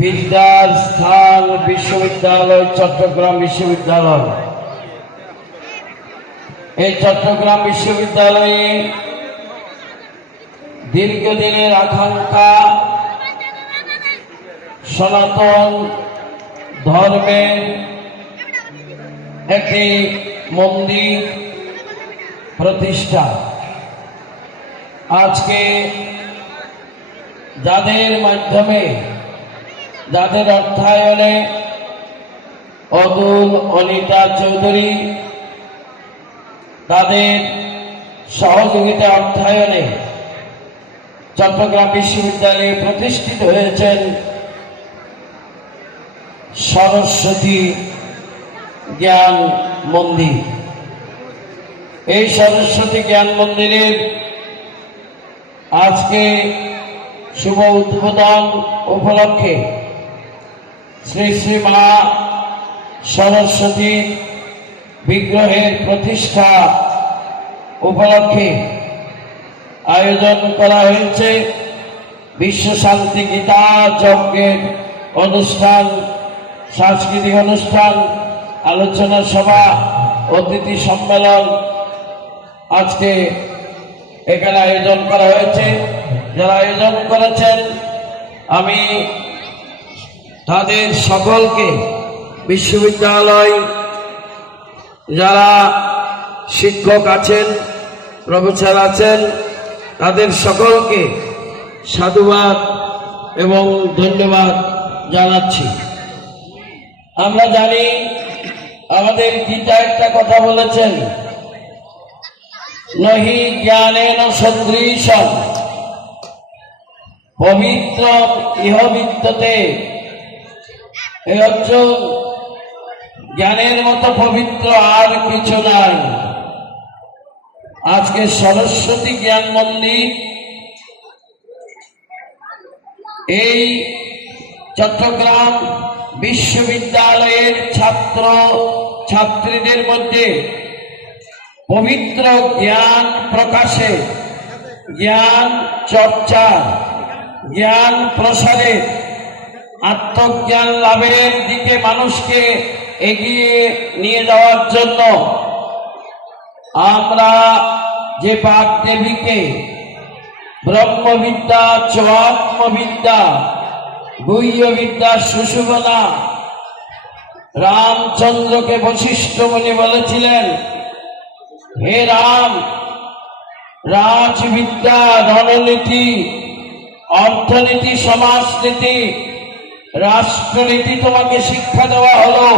বিদ্যার স্থান বিশ্ববিদ্যালয়, চট্টগ্রাম বিশ্ববিদ্যালয়। এই চট্টগ্রাম বিশ্ববিদ্যালয়ে দীর্ঘদিনের আকাঙ্ক্ষা সনাতন ধর্মের একটি মন্দির প্রতিষ্ঠা। আজকে যাদের মাধ্যমে, যাদের অর্থায়নে অতুল অনিতা চৌধুরী, তাদের সহযোগিতা অর্থায়নে চট্টগ্রাম বিশ্ববিদ্যালয়ে প্রতিষ্ঠিত হয়েছেন সরস্বতী জ্ঞান মন্দির। এই সরস্বতী জ্ঞান মন্দিরের আজকে শুভ উদ্বোধন উপলক্ষে শ্রী শ্রী মা সরস্বতী বিগ্রহের প্রতিষ্ঠা উপলক্ষে আয়োজন করা হয়েছে বিশ্ব শান্তি গীতা যজ্ঞের অনুষ্ঠান, সাংস্কৃতিক অনুষ্ঠান, আলোচনা সভা, অতিথি সম্মেলন আজকে এখানে আয়োজন করা হয়েছে। যারা আয়োজন করেছেন আমি তাদের সকলকে, বিশ্ববিদ্যালয় যারা শিক্ষক আছেন, প্রফেসর আছেন, তাদের সকলকে সাধুবাদ এবং ধন্যবাদ জানাচ্ছি। আমরা জানি আমাদের গীতা একটা কথা বলেছেন, নহি জ্ঞানেন সদৃশম পবিত্র ইহ বিদ্যতে। এই অর্জুন, জ্ঞানের মতো পবিত্র আর কিছু নাই। আজকে সরস্বতী জ্ঞান মন্দির এই চট্টগ্রাম বিশ্ববিদ্যালয়ের ছাত্র ছাত্রীদের মধ্যে পবিত্র জ্ঞান প্রকাশে, জ্ঞান চর্চা, জ্ঞান প্রসারে, আত্মজ্ঞান লাভের দিকে মানুষকে এগিয়ে নিয়ে যাওয়ার জন্য আমরা যে বাগদেবীকে ব্রহ্মবিদ্যা, চোয়াত্মবিদ্যা, গুহ্যবিদ্যা সুষুবনা, রামচন্দ্রকে বশিষ্ঠ মুনি বলেছিলেন, হে রাম, রাজবিদ্যা, রণনীতি, অর্থনীতি, সমাজনীতি, রাষ্ট্রনীতি তোমাকে শিক্ষা দেওয়া হলো,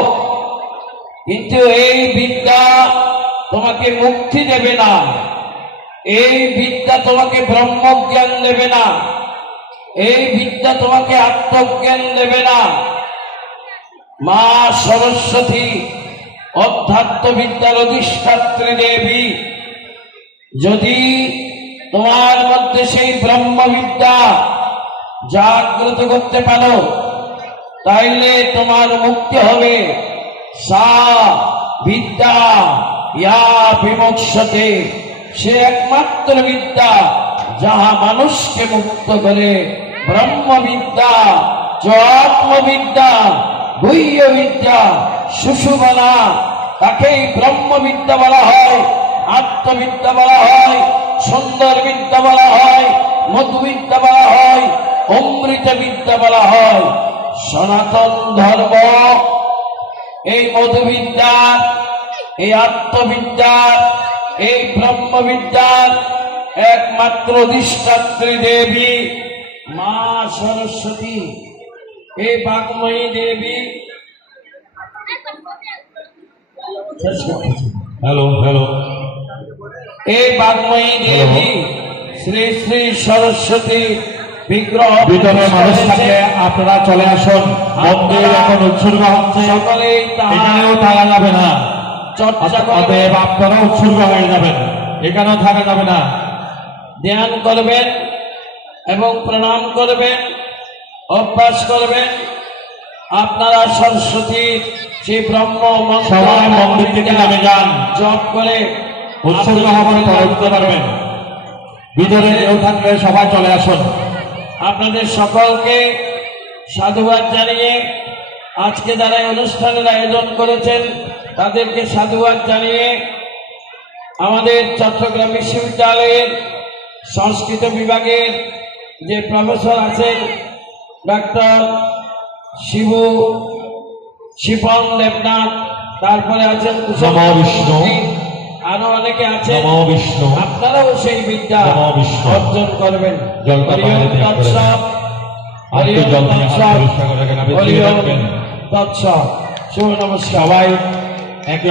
কিন্তু এই বিদ্যা তোমাকে মুক্তি দেবে না, এই বিদ্যা তোমাকে ব্রহ্মজ্ঞান দেবে না, এই বিদ্যা তোমাকে আত্মজ্ঞান দেবে না। মা সরস্বতী অধ্যাত্ম বিদ্যার অধিষ্ঠাত্রী দেবী, যদি তোমার মধ্যে সেই ব্রহ্মবিদ্যা জাগ্রত করতে পারো, তাইলে তোমার মুক্তি হবে। সা বিদ্যা ইয়া বিমোক্ষতে, সে একমাত্র বিদ্যা যাহা মানুষকে মুক্ত করে। ব্রহ্মবিদ্যা, আত্মবিদ্যা, গুহ্যবিদ্যা, সুষুবনা, তাকেই ব্রহ্মবিদ্যা বলা হয়, আত্মবিদ্যা বলা হয়, সুন্দর বিদ্যা বলা হয়, মধুবিদ্যা বলা হয়, অমৃত বিদ্যা বলা হয়। সনাতন ধর্ম এই মধুবিদ্যার, এই আত্মবিদ্যার, এই ব্রহ্মবিদ্যার একমাত্র অধিষ্ঠাত্রী দেবী মা সরস্বতী, এই বাগময়ী দেবী। হ্যালো হ্যালো এই বাগময়ী দেবী শ্রী শ্রী সরস্বতী বিগ্রহ ভিতরে মানুষ থাকে, আপনারা চলে আসুন। মন্দির এখন উৎসর্গ হচ্ছে, সকলেই এখানেও থাকা যাবে না, চর্চা অতএব আপনারা উৎসর্গ হয়ে যাবেন, এখানেও থাকা যাবে না। ধ্যান করবেন এবং প্রণাম করবেন, অভ্যাস করবেন। আপনারা সরস্বতীর সেই ব্রহ্ম সবাই মন্দির থেকে নামে যান, জপ করে উৎসর্গ হবেন, করতে পারবেন। ভিতরে কেউ থাকলে সবাই চলে আসুন। আপনাদের সকলকে সাধুবাদ জানিয়ে আজকে যারা এই অনুষ্ঠানের আয়োজন করেছেন তাদেরকে সাধুবাদ জানিয়ে আমাদের চট্টগ্রাম বিশ্ববিদ্যালয়ের সংস্কৃত বিভাগের যে প্রফেসর আছেন ডক্টর শিবন দেবনাথ, তারপরে আছেন কুশল নমো বিষ্ণু। আরো অনেকে আছেন। নমো বিষ্ণু। আপনারাও সেই বিদ্যা নমো বিষ্ণু। অর্জন করবেন। জলটা হরি বাইরে ওম ত্যাগ করে তৎসৎ। আর হরি তো ওম জল দিয়ে হাত তৎসৎ। পরিষ্কার করে রাখেন। আপনি হরি তুলে ওম রাখবেন। তৎসৎ। শুভ নমস্কার। সবাই একে